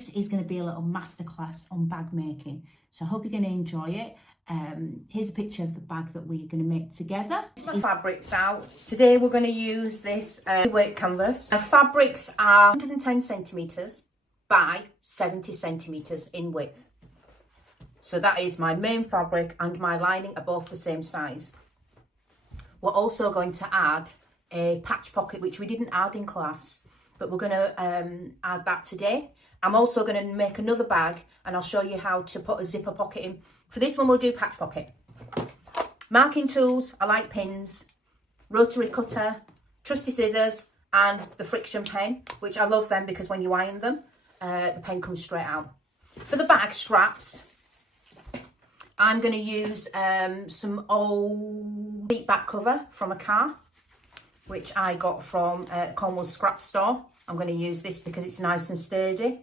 This is going to be a little masterclass on bag making, so I hope you're going to enjoy it. Here's a picture of the bag that we're going to make together. My fabrics out. Today we're going to use this weight canvas. My fabrics are 110 centimetres by 70 centimetres in width. So that is my main fabric, and my lining are both the same size. We're also going to add a patch pocket, which we didn't add in class, but we're going to add that today. I'm also going to make another bag, and I'll show you how to put a zipper pocket in. For this one, we'll do patch pocket. Marking tools, I like pins, rotary cutter, trusty scissors, and the friction pen, which I love them because when you iron them, the pen comes straight out. For the bag straps, I'm going to use some old seat back cover from a car, which I got from Cornwall's scrap store. I'm going to use this because it's nice and sturdy.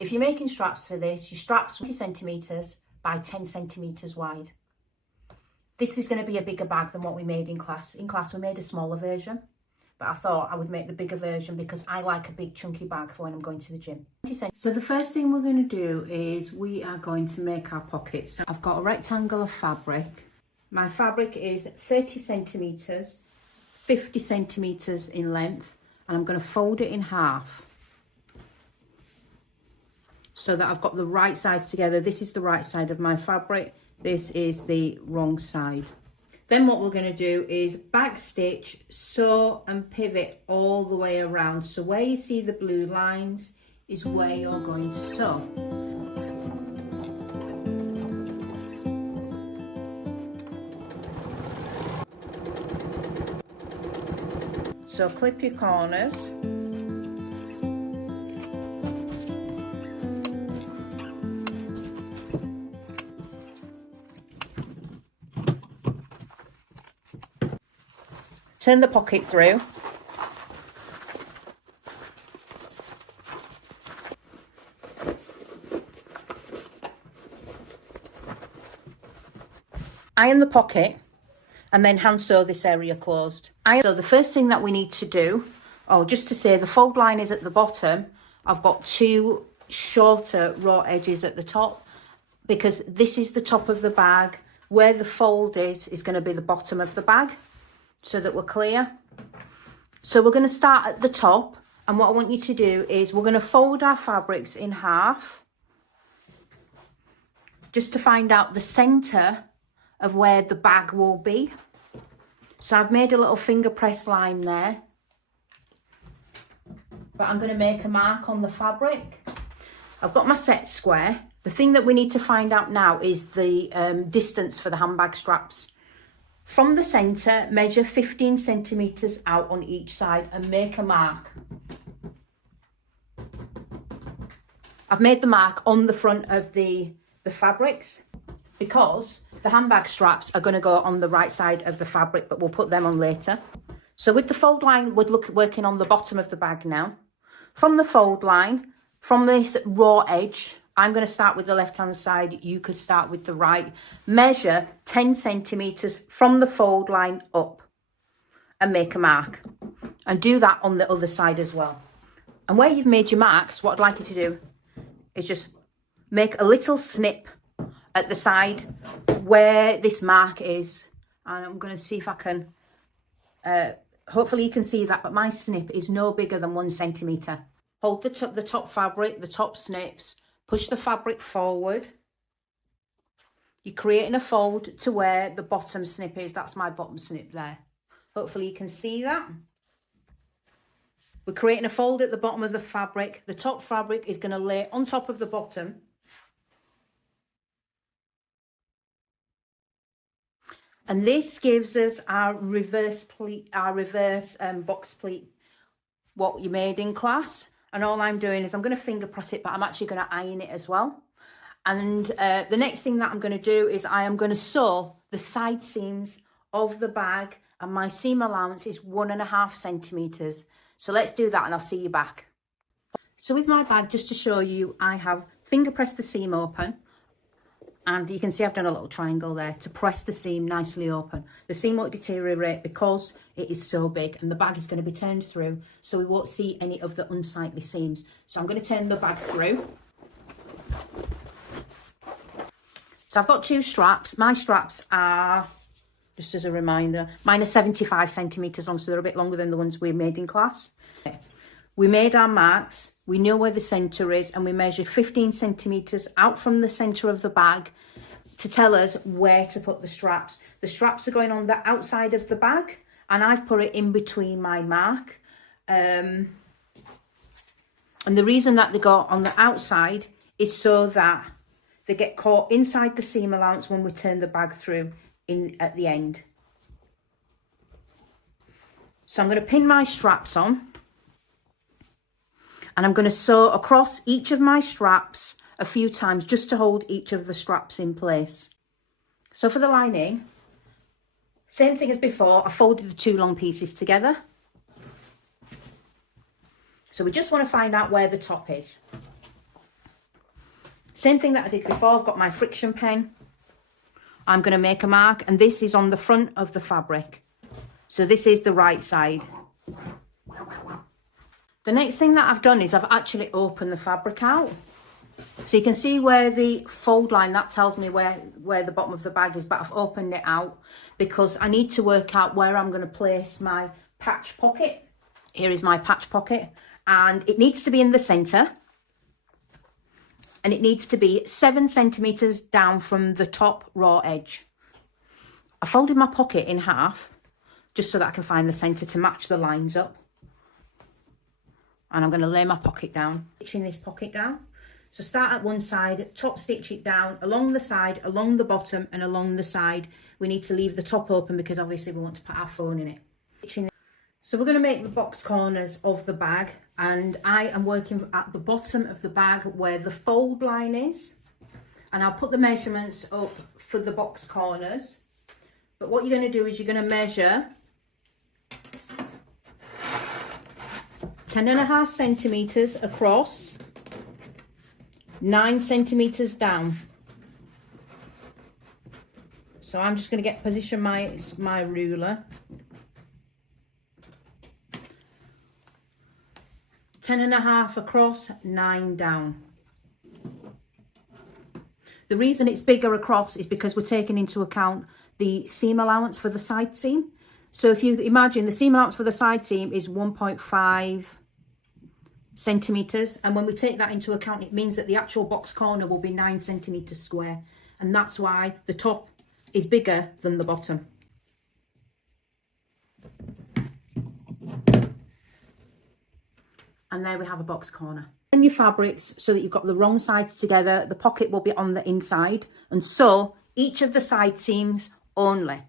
If you're making straps for this, your straps 20 centimetres by 10 centimetres wide. This is going to be a bigger bag than what we made in class. In class, we made a smaller version, but I thought I would make the bigger version because I like a big chunky bag for when I'm going to the gym. So the first thing we're going to do is we are going to make our pockets. So I've got a rectangle of fabric. My fabric is 30 centimetres, 50 centimetres in length, and I'm going to fold it in half so that I've got the right sides together. This is the right side of my fabric. This is the wrong side. Then what we're going to do is back stitch, sew and pivot all the way around. So where you see the blue lines is where you're going to sew. So clip your corners. Turn the pocket through. Iron the pocket and then hand sew this area closed. So the first thing that we need to do, just to say the fold line is at the bottom. I've got two shorter raw edges at the top because this is the top of the bag. Where the fold is going to be the bottom of the bag, so that we're clear. So we're going to start at the top, and what I want you to do is we're going to fold our fabrics in half just to find out the centre of where the bag will be. So I've made a little finger press line there, but I'm going to make a mark on the fabric. I've got my set square. The thing that we need to find out now is the distance for the handbag straps. From the centre, measure 15 centimetres out on each side and make a mark. I've made the mark on the front of the fabrics because the handbag straps are going to go on the right side of the fabric, but we'll put them on later. So with the fold line, we're working on the bottom of the bag now. From the fold line, from this raw edge, I'm going to start with the left-hand side. You could start with the right. Measure 10 centimetres from the fold line up and make a mark. And do that on the other side as well. And where you've made your marks, what I'd like you to do is just make a little snip at the side where this mark is. And I'm going to see if I can, hopefully you can see that, but my snip is no bigger than 1 centimetre. Hold the top fabric, the top snips. Push the fabric forward. You're creating a fold to where the bottom snip is. That's my bottom snip there. Hopefully you can see that. We're creating a fold at the bottom of the fabric. The top fabric is going to lay on top of the bottom. And this gives us our reverse pleat, our reverse box pleat, what you made in class. And all I'm doing is I'm going to finger press it, but I'm actually going to iron it as well. And the next thing that I'm going to do is I am going to sew the side seams of the bag, and my seam allowance is 1.5 centimetres. So let's do that and I'll see you back. So with my bag, just to show you, I have finger pressed the seam open. And you can see I've done a little triangle there to press the seam nicely open. The seam won't deteriorate because it is so big, and the bag is going to be turned through, so we won't see any of the unsightly seams. So I'm going to turn the bag through So I've got 2 straps. My straps are, just as a reminder, mine are 75 centimetres long, so they're a bit longer than the ones we made in class. We made our marks, we know where the centre is, and we measured 15 centimetres out from the centre of the bag to tell us where to put the straps. The straps are going on the outside of the bag, and I've put it in between my mark. And the reason that they go on the outside is so that they get caught inside the seam allowance when we turn the bag through at the end. So I'm going to pin my straps on. And I'm going to sew across each of my straps a few times just to hold each of the straps in place. So for the lining, same thing as before, I folded the 2 long pieces together. So we just want to find out where the top is. Same thing that I did before, I've got my friction pen. I'm going to make a mark, and this is on the front of the fabric. So this is the right side. The next thing that I've done is I've actually opened the fabric out. So you can see where the fold line, that tells me where the bottom of the bag is, but I've opened it out because I need to work out where I'm going to place my patch pocket. Here is my patch pocket, and it needs to be in the centre, and it needs to be 7 centimetres down from the top raw edge. I folded my pocket in half just so that I can find the centre to match the lines up. And I'm going to lay my pocket down, stitching this pocket down. So start at one side, top stitch it down, along the side, along the bottom, and along the side. We need to leave the top open because obviously we want to put our phone in it. So we're going to make the box corners of the bag, and I am working at the bottom of the bag where the fold line is. And I'll put the measurements up for the box corners. But what you're going to do is you're going to measure 10.5 centimetres across, 9 centimetres down. So I'm just going to position my ruler. 10.5 across, 9 down. The reason it's bigger across is because we're taking into account the seam allowance for the side seam. So if you imagine the seam allowance for the side seam is 1.5 centimetres, and when we take that into account, it means that the actual box corner will be 9 centimetres square, and that's why the top is bigger than the bottom. And there we have a box corner. And your fabrics so that you've got the wrong sides together. The pocket will be on the inside, and so each of the side seams only.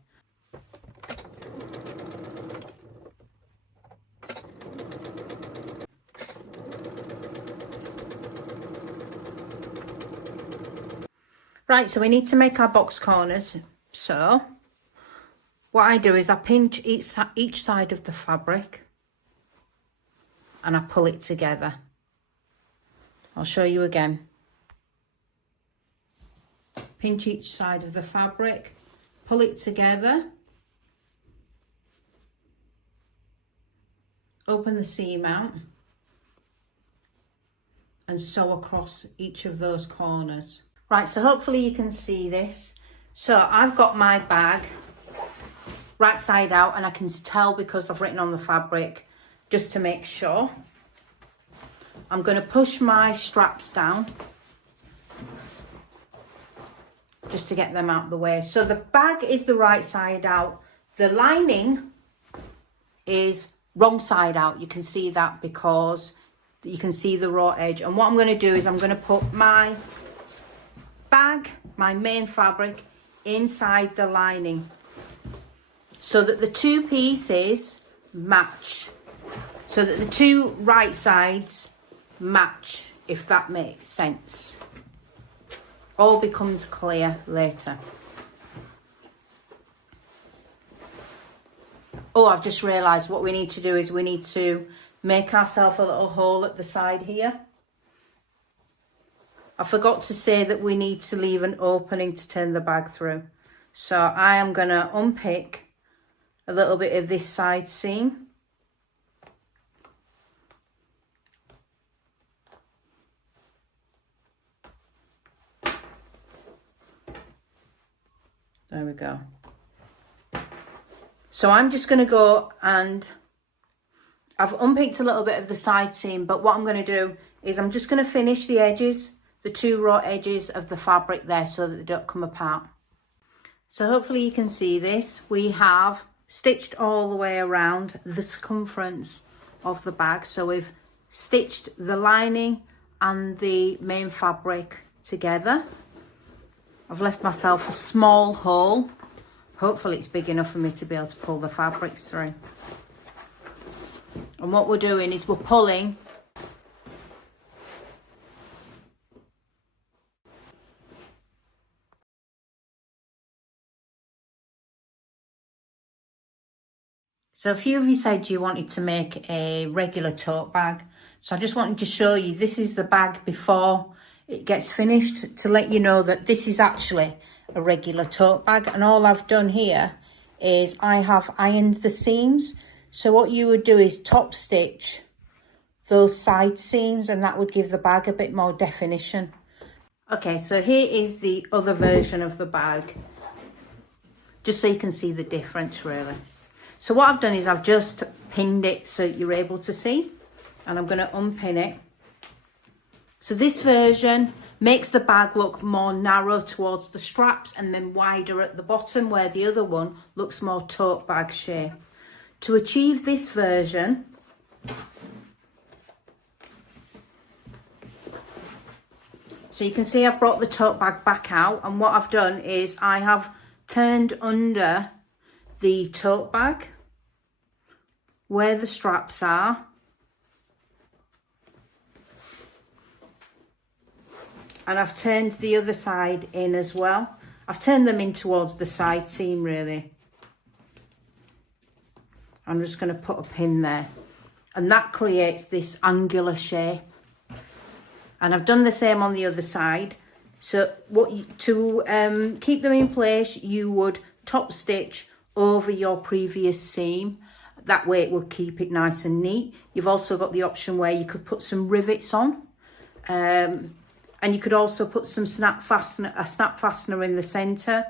Right, so we need to make our box corners. So what I do is I pinch each side of the fabric and I pull it together. I'll show you again. Pinch each side of the fabric, pull it together, open the seam out and sew across each of those corners. Right, so hopefully you can see this. So I've got my bag right side out, and I can tell because I've written on the fabric, just to make sure. I'm going to push my straps down just to get them out of the way. So the bag is the right side out. The lining is wrong side out. You can see that because you can see the raw edge. And what I'm going to do is I'm going to put my bag, my main fabric, inside the lining so that the 2 pieces match, so that the 2 right sides match, if that makes sense. All becomes clear later. Oh, I've just realised what we need to do is we need to make ourselves a little hole at the side here. I forgot to say that we need to leave an opening to turn the bag through. So I am going to unpick a little bit of this side seam. There we go. So I'm just going to go and I've unpicked a little bit of the side seam, but what I'm going to do is I'm just going to finish the edges, the 2 raw edges of the fabric there so that they don't come apart. So hopefully you can see this. We have stitched all the way around the circumference of the bag. So we've stitched the lining and the main fabric together. I've left myself a small hole. Hopefully it's big enough for me to be able to pull the fabrics through. And what we're doing is we're pulling So a few of you said you wanted to make a regular tote bag. So I just wanted to show you, this is the bag before it gets finished, to let you know that this is actually a regular tote bag. And all I've done here is I have ironed the seams. So what you would do is top stitch those side seams, and that would give the bag a bit more definition. Okay, so here is the other version of the bag, just so you can see the difference really. So what I've done is I've just pinned it so you're able to see, and I'm going to unpin it. So this version makes the bag look more narrow towards the straps and then wider at the bottom, where the other one looks more tote bag shape. To achieve this version, so you can see I've brought the tote bag back out, and what I've done is I have turned under the tote bag where the straps are, and I've turned the other side in as well. I've turned them in towards the side seam really. I'm just going to put a pin there, and that creates this angular shape. And I've done the same on the other side. So to keep them in place, you would top stitch over your previous seam. That way it will keep it nice and neat. You've also got the option where you could put some rivets on. And you could also put some a snap fastener in the centre.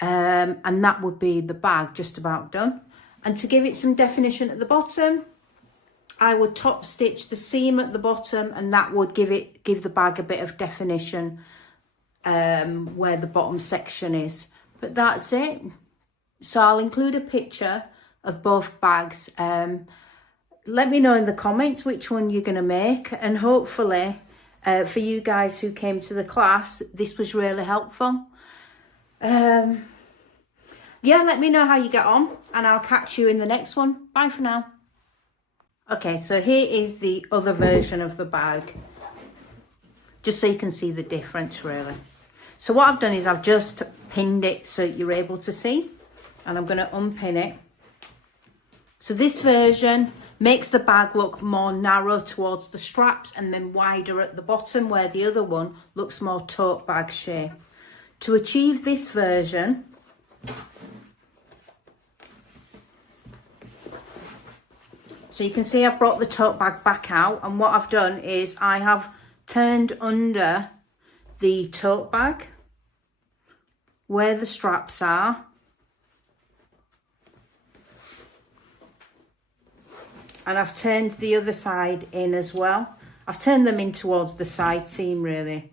And that would be the bag just about done. And to give it some definition at the bottom, I would top stitch the seam at the bottom, and that would give the bag a bit of definition where the bottom section is. But that's it. So I'll include a picture of both bags. Let me know in the comments which one you're going to make, and hopefully for you guys who came to the class, this was really helpful. Yeah, let me know how you get on, and I'll catch you in the next one. Bye for now. Okay, so here is the other version of the bag, just so you can see the difference really. So what I've done is I've just pinned it so you're able to see, and I'm going to unpin it. So this version makes the bag look more narrow towards the straps and then wider at the bottom, where the other one looks more tote bag shape. To achieve this version, so you can see I've brought the tote bag back out, and what I've done is I have turned under the tote bag where the straps are, and I've turned the other side in as well. I've turned them in towards the side seam really.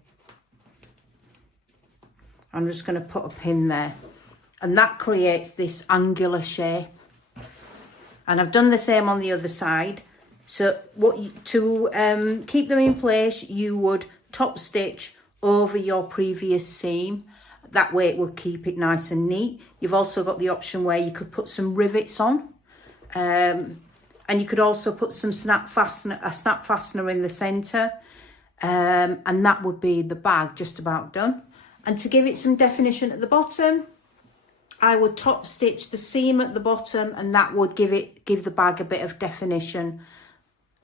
I'm just going to put a pin there, and that creates this angular shape. And I've done the same on the other side. So to keep them in place, you would top stitch over your previous seam. That way it will keep it nice and neat. You've also got the option where you could put some rivets on. And you could also put some a snap fastener in the centre. And that would be the bag just about done. And to give it some definition at the bottom, I would top stitch the seam at the bottom, and that would give the bag a bit of definition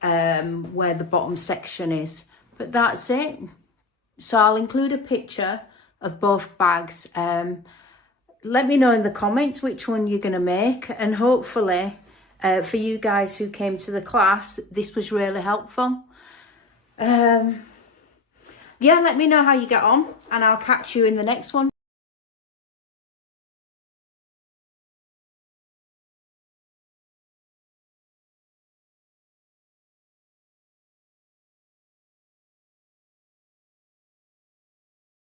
where the bottom section is. But that's it. So I'll include a picture of both bags. Let me know in the comments which one you're going to make, and hopefully for you guys who came to the class, this was really helpful. Yeah, let me know how you get on, and I'll catch you in the next one.